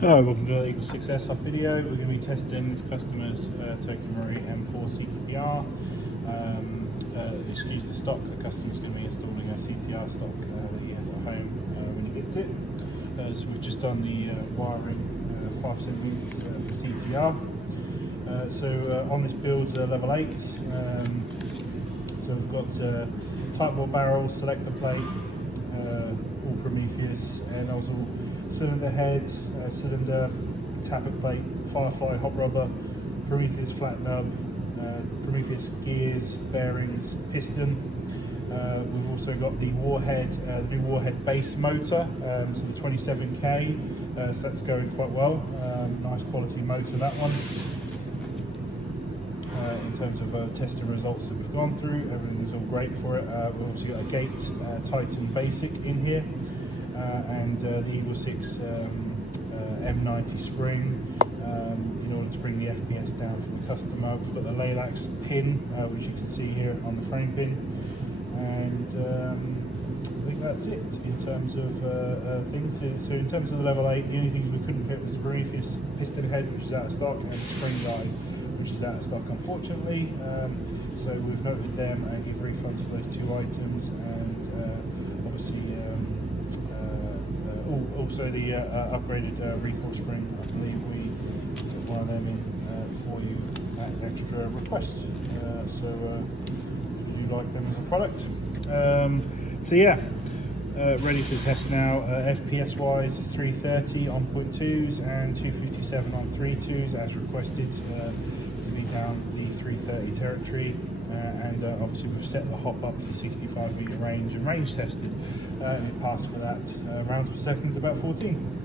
Hello, welcome to the EagleSix Airsoft video. We're going to be testing this customer's Cqbr M4 Cqbr. Excuse the stock, the customer's going to be installing a CTR stock that he has at home when he gets it. So we've just done the wiring 5 cm for CTR. So on this build's level 8. So we've got Tightbore barrel, selector plate, all Prometheus Air Nozzle, cylinder head, cylinder, Tappet plate, FireFly Hop Rubber, Prometheus Flat nub, Prometheus gears, bearings, piston. We've also got the warhead, the new warhead base motor, so the 27K, so that's going quite well. Nice quality motor, that one. In terms of testing results that we've gone through, everything is all great for it. We've also got a gate Titan basic in here, and the EagleSix M90 spring in order to bring the FPS down for the customer. We've got the Laylax pin, which you can see here on the frame pin, and I think that's it in terms of things. So in terms of the level 8, the only things we couldn't fit was the Prometheus piston head, which is out of stock, and the spring guide, which is out of stock, unfortunately. So we've noted them and give refunds for those 2 items, and obviously also the upgraded Recoil spring. I believe we put one of them in for you at extra request. So we do like them as a product. So yeah, ready for test now. FPS wise, it's 330 on 0.2s and 257 on 3.2s as requested, to be down the 330 territory. And obviously we've set the hop up for 65 metre range and range tested, and it passed for that. Rounds per second is about 14.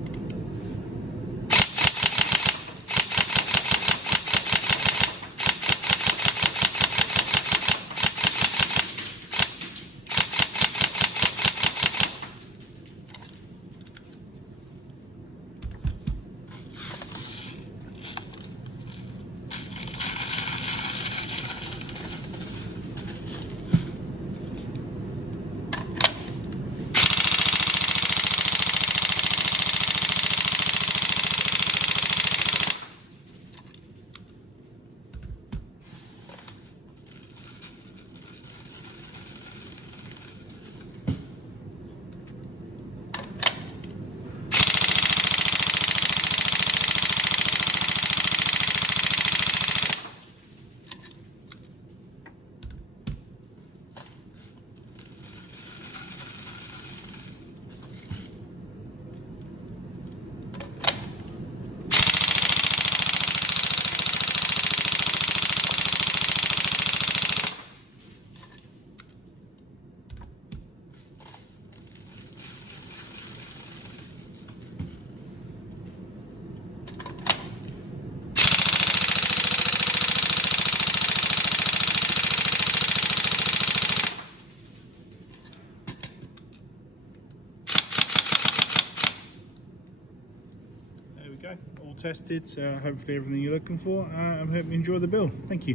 All tested, so hopefully everything you're looking for. I hope you enjoy the build. Thank you.